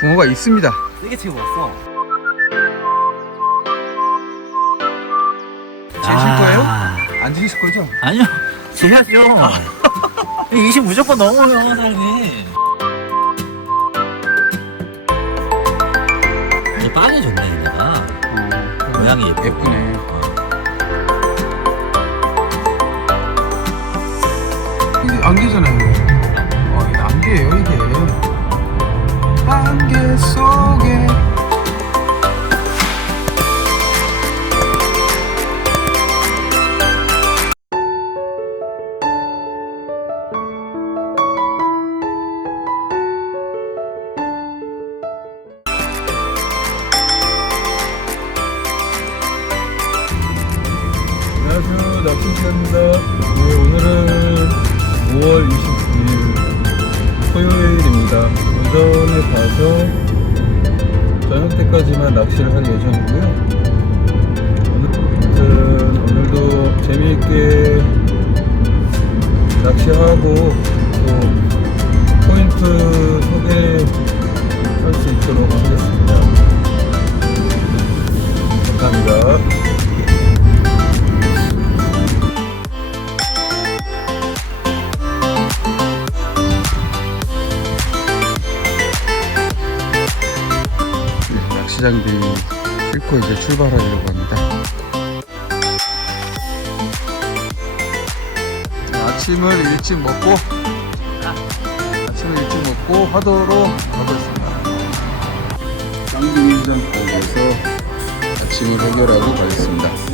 붕어가 있습니다. 세게 치고 왔어. 제실 거예요? 안 드실 거죠? 아, 아니요, 제야죠. 20 무조건 넘어요, 사장님. 이제 빵이 좋네, 얘네가. 모양이 예쁘고. 예쁘네. 이게 안개잖아요. 오전에 가서 저녁 때까지만 낚시를 할 예정이고요. 아무튼 오늘도 재미있게 낚시하고 또 포인트 소개할 수 있도록 하겠습니다. 감사합니다 장비 싣고 이제 출발하려고 합니다. 네, 아침을 일찍 먹고 아침을 일찍 먹고 화도로 가겠습니다. 쌍둥이전 거기에서 아침을 해결하고 가겠습니다.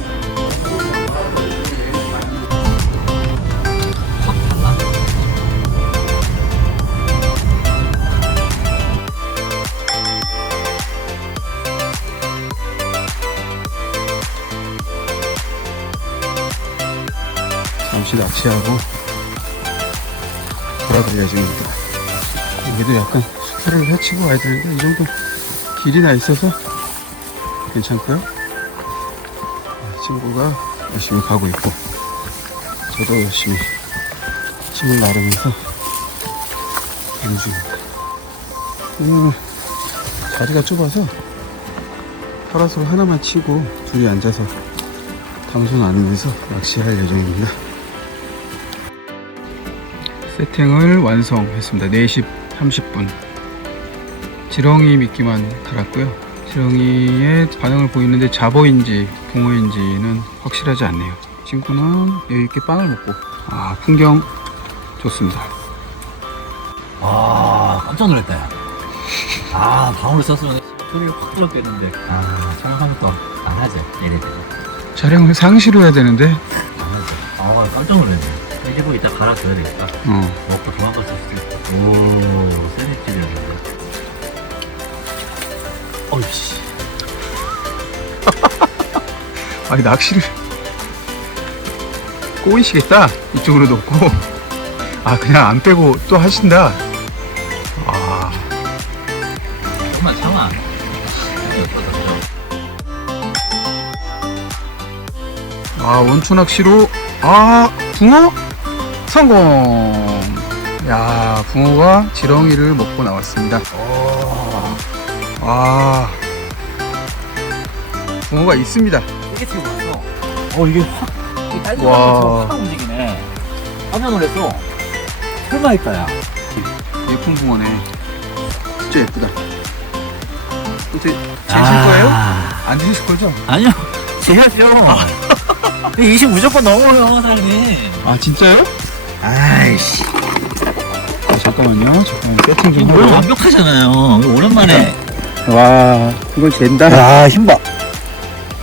낚시하고 돌아갈 예정입니다. 여기도 약간 수fer을 헤치고 와야 되는데 이 정도 길이 나 있어서 괜찮고요. 친구가 열심히 가고 있고 저도 열심히 힘을 나르면서 가는 중입니다. 오늘 자리가 좁아서 파라솔 하나만 치고 둘이 앉아서 방송 안으면서 낚시할 예정입니다. 세팅을 완성했습니다. 4시 30분. 지렁이 미끼만 달았고요. 지렁이의 반응을 보이는데 잡어인지 붕어인지는 확실하지 않네요. 친구는 여유있게 빵을 먹고 아 풍경 좋습니다. 아, 깜짝 놀랐다, 야. 아, 방울을 썼으면 소리가 확 들었겠는데. 아, 촬영하니까 안 하지, 얘네들. 촬영을 상시로 해야 되는데. 아, 깜짝 놀랐네. 해지고 이따 갈아줘야 되겠다. 어, 먹고 도망갈 수 있겠다. 오, 세네집이었는데. 어이씨. 아니 낚시를 꼬이시겠다 이쪽으로 놓고 아 그냥 안 빼고 또 하신다 아 조금만 참아. 아 원투 낚시로 아 붕어 성공 야 붕어가 지렁이를 먹고 나왔습니다 오, 아 붕어가 있습니다 세게 치고 왔어. 어, 이게 확, 이게 딸기 와. 확 움직이네. 깜짝 놀랐어. 설마 했다야. 예쁜 붕어네 진짜 예쁘다 어떻게 제실 거예요? 안 드실 거죠? 아니요, 제야죠. 20 무조건 넘어요, 사장님. 아 진짜요? 아이씨. 아, 잠깐만요 잠깐만 세팅 좀 하고 완벽하잖아요. 오랜만에. 와 이건 젠다 야, 힘봐.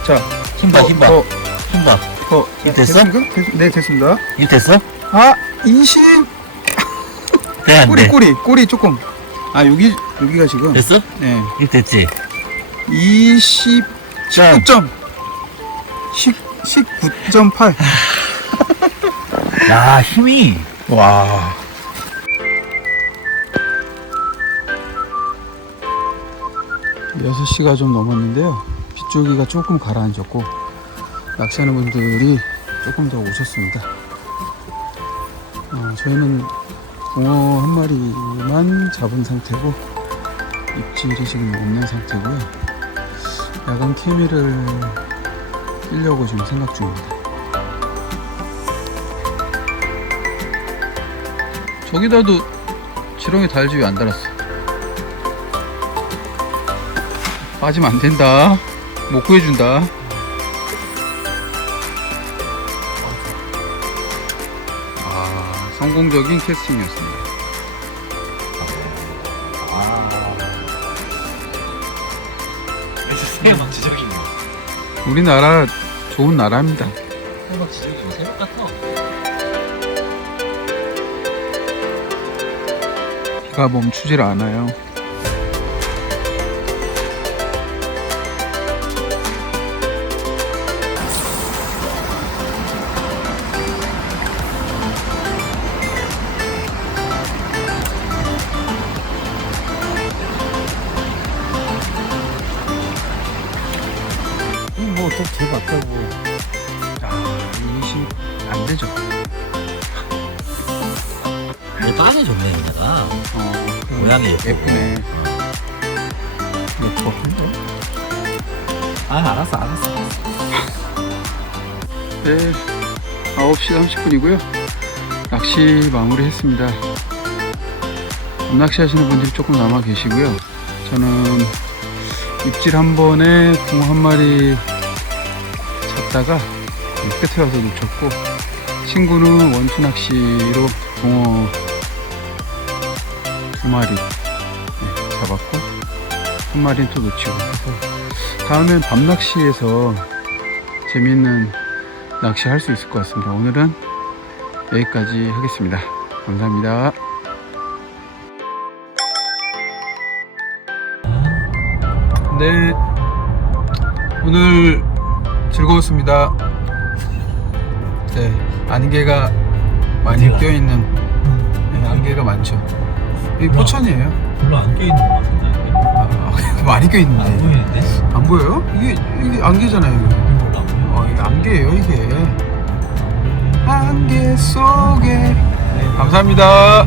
자 힘봐, 힘봐. 더, 힘봐. 더. 이거 됐어? 됐습니까? 됐, 네 됐습니다 이거 됐어? 아 인심 돼, 안 꼬리 돼? 꼬리 꼬리 조금 아 여기 여기가 지금 됐어? 네 이거 됐지? 20 19점 19.8 야, 힘이. 와. 여섯 시가 좀 넘었는데요. 빗줄기가 조금 가라앉았고 낚시하는 분들이 조금 더 오셨습니다. 어, 저희는 붕어 한 마리만 잡은 상태고 입질이 지금 없는 상태고요. 야간 케미를 끼려고 지금 생각 중입니다. 저기다도 지렁이 달지 왜 안 달았어? 빠지면 안 된다. 못 구해준다. 아, 성공적인 캐스팅이었습니다. 새막 지저귀 우리나라 좋은 나라입니다. 비가 멈추질 않아요. 빵이 좋네 얘가 어, 그 모양이 예쁘고. 예쁘네. 예뻐 아 알았어 알았어 네, 9시 30분이고요. 낚시 마무리했습니다. 낚시 하시는 분들이 조금 남아 계시고요. 저는 입질 한 번에 붕어 한 마리 잡다가 끝에 와서 놓쳤고 친구는 원투 낚시로 붕어 두 마리 네, 잡았고 한 마리는 또 놓치고 그래서 다음엔 밤 낚시에서 재미있는 낚시 할 수 있을 것 같습니다. 오늘은 여기까지 하겠습니다. 감사합니다. 네, 오늘 즐거웠습니다. 네, 안개가 많이? 껴있는 네, 안개가 많죠. 이? 포천이에요. 별로 안 껴있는 것 같은데 아, 많이 안 껴있는데 보이는데? 안 보여요? 이게 이게 안개잖아요. 이거. 안 어, 이게 안개예요, 이게. 안개 속에. 네, 감사합니다.